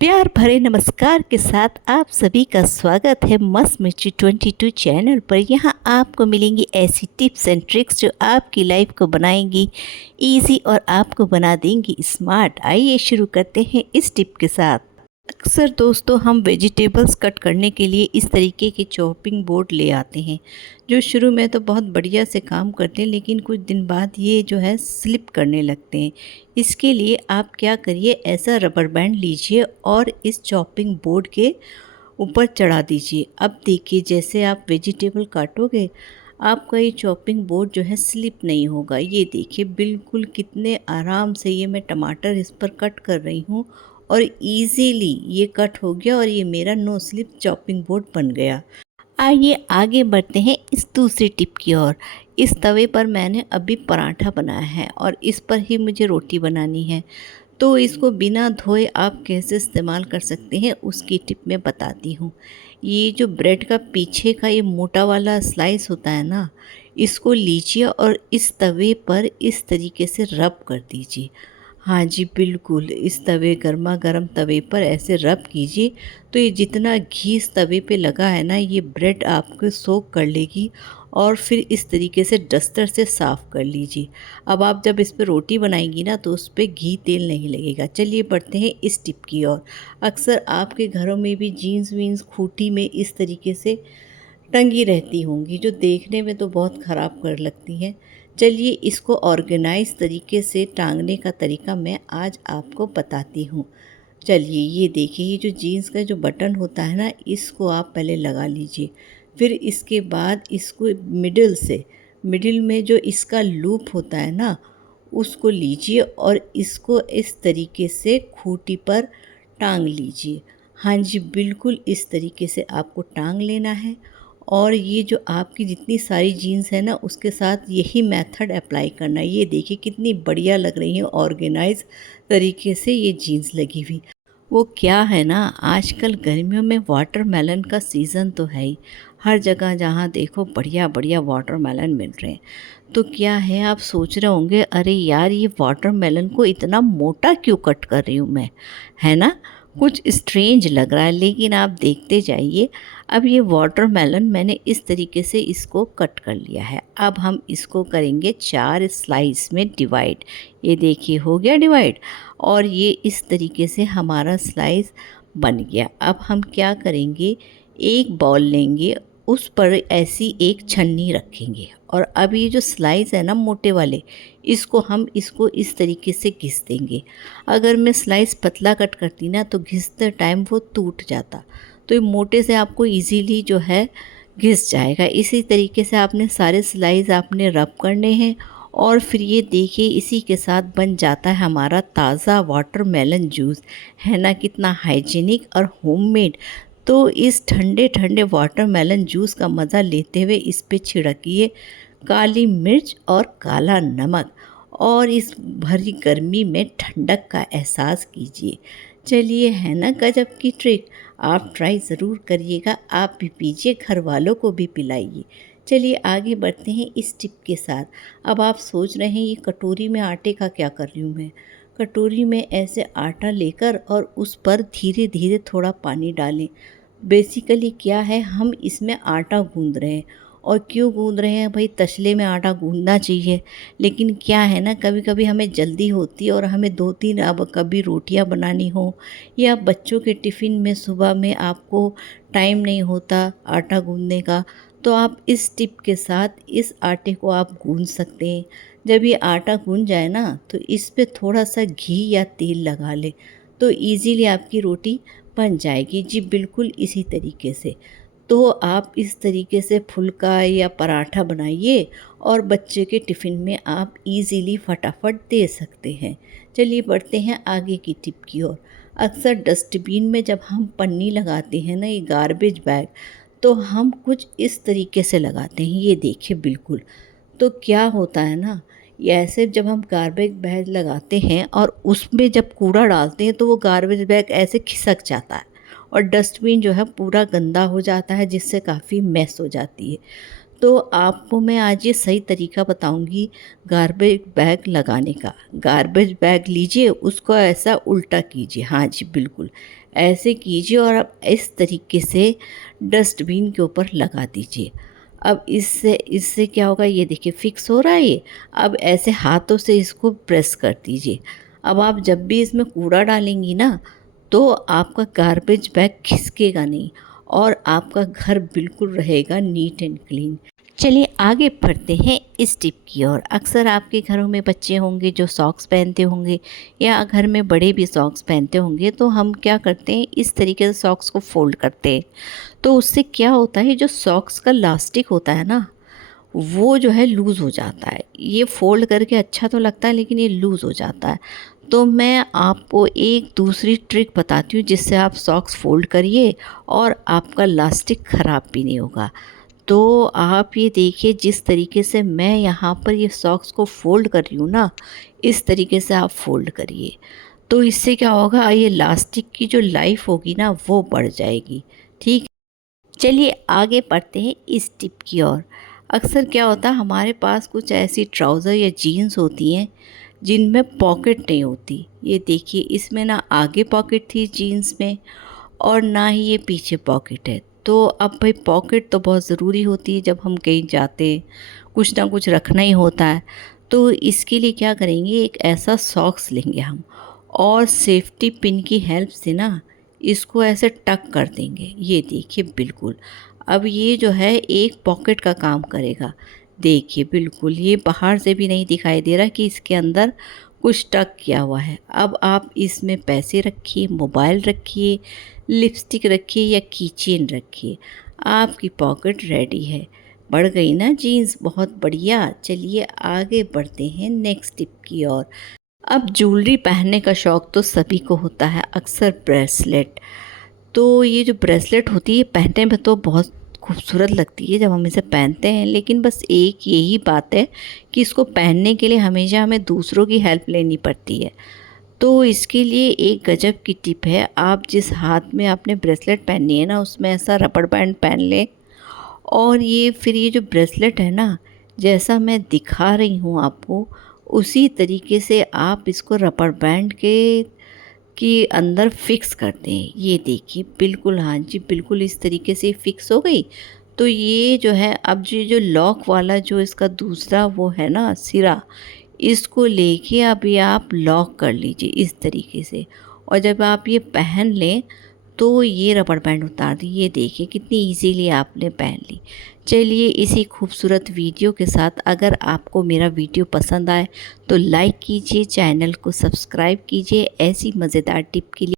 प्यार भरे नमस्कार के साथ आप सभी का स्वागत है मस्त मिर्ची 22 चैनल पर। यहाँ आपको मिलेंगी ऐसी टिप्स एंड ट्रिक्स जो आपकी लाइफ को बनाएंगी इजी और आपको बना देंगी स्मार्ट। आइए शुरू करते हैं इस टिप के साथ। अक्सर दोस्तों हम वेजिटेबल्स कट करने के लिए इस तरीके के चॉपिंग बोर्ड ले आते हैं, जो शुरू में तो बहुत बढ़िया से काम करते हैं लेकिन कुछ दिन बाद ये जो है स्लिप करने लगते हैं। इसके लिए आप क्या करिए, ऐसा रबर बैंड लीजिए और इस चॉपिंग बोर्ड के ऊपर चढ़ा दीजिए। अब देखिए जैसे आप वेजिटेबल काटोगे आपका ये चॉपिंग बोर्ड जो है स्लिप नहीं होगा। ये देखिए बिल्कुल कितने आराम से ये मैं टमाटर इस पर कट कर रही हूँ और इजीली ये कट हो गया और ये मेरा नो स्लिप चॉपिंग बोर्ड बन गया। आइए आगे बढ़ते हैं इस दूसरी टिप की ओर। इस तवे पर मैंने अभी पराठा बनाया है और इस पर ही मुझे रोटी बनानी है, तो इसको बिना धोए आप कैसे इस्तेमाल कर सकते हैं उसकी टिप मैं बताती हूँ। ये जो ब्रेड का पीछे का ये मोटा वाला स्लाइस होता है ना, इसको लीजिए और इस तवे पर इस तरीके से रब कर दीजिए। हाँ जी बिल्कुल, इस तवे गर्मा गर्म तवे पर ऐसे रब कीजिए तो ये जितना घी इस तवे पे लगा है ना, ये ब्रेड आपको सोक कर लेगी और फिर इस तरीके से डस्टर से साफ़ कर लीजिए। अब आप जब इस पे रोटी बनाएंगी ना तो उस पर घी तेल नहीं लगेगा। चलिए बढ़ते हैं इस टिप की ओर। अक्सर आपके घरों में भी जीन्स वीन्स खूंटी में इस तरीके से टंगी रहती होंगी, जो देखने में तो बहुत ख़राब कर लगती हैं। चलिए इसको ऑर्गेनाइज तरीके से टांगने का तरीका मैं आज आपको बताती हूँ। चलिए ये देखिए, ये जो जीन्स का जो बटन होता है ना, इसको आप पहले लगा लीजिए। फिर इसके बाद इसको मिडिल में जो इसका लूप होता है ना, उसको लीजिए और इसको इस तरीके से खूंटी पर टांग लीजिए। हाँ जी बिल्कुल, इस तरीके से आपको टांग लेना है और ये जो आपकी जितनी सारी जीन्स है ना, उसके साथ यही मेथड अप्लाई करना है। ये देखिए कितनी बढ़िया लग रही है ऑर्गेनाइज तरीके से ये जीन्स लगी हुई। वो क्या है ना, आजकल गर्मियों में वाटरमेलन का सीज़न तो है ही। हर जगह जहाँ देखो बढ़िया बढ़िया वाटरमेलन मिल रहे हैं। तो क्या है, आप सोच रहे होंगे अरे यार ये वाटरमेलन को इतना मोटा क्यों कट कर रही हूँ मैं, है ना। कुछ स्ट्रेंज लग रहा है लेकिन आप देखते जाइए। अब ये वाटरमेलन मैंने इस तरीके से इसको कट कर लिया है। अब हम इसको करेंगे 4 स्लाइस में डिवाइड। ये देखिए हो गया डिवाइड और ये इस तरीके से हमारा स्लाइस बन गया। अब हम क्या करेंगे, एक बाउल लेंगे, उस पर ऐसी एक छन्नी रखेंगे और अब ये जो स्लाइस है ना मोटे वाले, इसको इस तरीके से घिस देंगे। अगर मैं स्लाइस पतला कट करती ना तो घिसते टाइम वो टूट जाता, तो ये मोटे से आपको इजीली जो है घिस जाएगा। इसी तरीके से आपने सारे स्लाइस आपने रब करने हैं और फिर ये देखिए इसी के साथ बन जाता है हमारा ताज़ा वाटरमेलन जूस। है ना कितना हाइजीनिक और होममेड। तो इस ठंडे ठंडे वाटरमेलन जूस का मज़ा लेते हुए इस पे छिड़किए काली मिर्च और काला नमक और इस भरी गर्मी में ठंडक का एहसास कीजिए। चलिए है ना गजब की ट्रिक, आप ट्राई ज़रूर करिएगा, आप भी पीजिए, घर वालों को भी पिलाइए। चलिए आगे बढ़ते हैं इस टिप के साथ। अब आप सोच रहे हैं ये कटोरी में आटे का क्या कर रही हूँ मैं। कटोरी में ऐसे आटा लेकर और उस पर धीरे धीरे थोड़ा पानी डालें। बेसिकली क्या है, हम इसमें आटा गूंद रहे हैं। और क्यों गूंद रहे हैं भाई, तसले में आटा गूंदना चाहिए, लेकिन क्या है ना कभी कभी हमें जल्दी होती है और हमें 2-3 अब कभी रोटियां बनानी हो या बच्चों के टिफ़िन में सुबह में आपको टाइम नहीं होता आटा गूंदने का, तो आप इस टिप के साथ इस आटे को आप गूंद सकते हैं। जब ये आटा गूंद जाए ना तो इस पे थोड़ा सा घी या तेल लगा लें तो इजीली आपकी रोटी बन जाएगी। जी बिल्कुल इसी तरीके से। तो आप इस तरीके से फुल्का या पराठा बनाइए और बच्चे के टिफ़िन में आप इजीली फटाफट दे सकते हैं। चलिए बढ़ते हैं आगे की टिप की ओर। अक्सर डस्टबिन में जब हम पन्नी लगाते हैं ना, ये गार्बेज बैग, तो हम कुछ इस तरीके से लगाते हैं। ये देखिए बिल्कुल। तो क्या होता है ना, ये ऐसे जब हम गार्बेज बैग लगाते हैं और उसमें जब कूड़ा डालते हैं तो वो गार्बेज बैग ऐसे खिसक जाता है और डस्टबिन जो है पूरा गंदा हो जाता है, जिससे काफ़ी मेस हो जाती है। तो आपको मैं आज ये सही तरीका बताऊंगी गार्बेज बैग लगाने का। गार्बेज बैग लीजिए, उसको ऐसा उल्टा कीजिए, हाँ जी बिल्कुल ऐसे कीजिए, और अब इस तरीके से डस्टबिन के ऊपर लगा दीजिए। अब इससे इससे क्या होगा, ये देखिए फिक्स हो रहा है ये। अब ऐसे हाथों से इसको प्रेस कर दीजिए। अब आप जब भी इसमें कूड़ा डालेंगी ना, तो आपका गार्बेज बैग खिसकेगा नहीं और आपका घर बिल्कुल रहेगा नीट एंड क्लीन। चलिए आगे बढ़ते हैं इस टिप की ओर। अक्सर आपके घरों में बच्चे होंगे जो सॉक्स पहनते होंगे, या घर में बड़े भी सॉक्स पहनते होंगे। तो हम क्या करते हैं, इस तरीके से सॉक्स को फोल्ड करते हैं। तो उससे क्या होता है, जो सॉक्स का लास्टिक होता है ना, वो जो है लूज़ हो जाता है। ये फ़ोल्ड करके अच्छा तो लगता है, लेकिन ये लूज़ हो जाता है। तो मैं आपको एक दूसरी ट्रिक बताती हूँ, जिससे आप सॉक्स फ़ोल्ड करिए और आपका लास्टिक ख़राब भी नहीं होगा। तो आप ये देखिए, जिस तरीके से मैं यहाँ पर ये सॉक्स को फ़ोल्ड कर रही हूँ ना, इस तरीके से आप फ़ोल्ड करिए। तो इससे क्या होगा, ये लास्टिक की जो लाइफ़ होगी ना, वो बढ़ जाएगी। ठीक, चलिए आगे बढ़ते हैं इस टिप की ओर। अक्सर क्या होता है, हमारे पास कुछ ऐसी ट्राउज़र या जीन्स होती हैं जिनमें पॉकेट नहीं होती। ये देखिए, इसमें ना आगे पॉकेट थी जीन्स में, और ना ही ये पीछे पॉकेट है। तो अब भाई पॉकेट तो बहुत ज़रूरी होती है, जब हम कहीं जाते हैं कुछ ना कुछ रखना ही होता है। तो इसके लिए क्या करेंगे, एक ऐसा सॉक्स लेंगे हम, और सेफ्टी पिन की हेल्प से ना इसको ऐसे टक कर देंगे। ये देखिए बिल्कुल, अब ये जो है एक पॉकेट का काम करेगा। देखिए बिल्कुल, ये बाहर से भी नहीं दिखाई दे रहा कि इसके अंदर कुछ टक किया हुआ है। अब आप इसमें पैसे रखिए, मोबाइल रखिए, लिपस्टिक रखिए या कीचेन रखिए, आपकी पॉकेट रेडी है। बढ़ गई ना जीन्स, बहुत बढ़िया। चलिए आगे बढ़ते हैं नेक्स्ट टिप की ओर। अब ज्वेलरी पहनने का शौक़ तो सभी को होता है, अक्सर ब्रेसलेट। तो ये जो ब्रेसलेट होती है, पहनने में तो बहुत खूबसूरत लगती है जब हम इसे पहनते हैं, लेकिन बस एक यही बात है कि इसको पहनने के लिए हमेशा हमें दूसरों की हेल्प लेनी पड़ती है। तो इसके लिए एक गजब की टिप है, आप जिस हाथ में आपने ब्रेसलेट पहननी है ना, उसमें ऐसा रबड़ बैंड पहन लें, और ये फिर ये जो ब्रेसलेट है ना, जैसा मैं दिखा रही हूँ आपको, उसी तरीके से आप इसको रबड़ बैंड के अंदर फिक्स कर दें। ये देखिए बिल्कुल, हाँ जी बिल्कुल इस तरीके से फिक्स हो गई। तो ये जो है, अब जो लॉक वाला जो इसका दूसरा वो है ना सिरा, इसको लेके अभी आप लॉक कर लीजिए इस तरीके से। और जब आप ये पहन लें, तो ये रबड़ बैंड उतार दी। ये देखिए कितनी इजीली आपने पहन ली। चलिए इसी खूबसूरत वीडियो के साथ, अगर आपको मेरा वीडियो पसंद आए तो लाइक कीजिए, चैनल को सब्सक्राइब कीजिए ऐसी मज़ेदार टिप के लिए।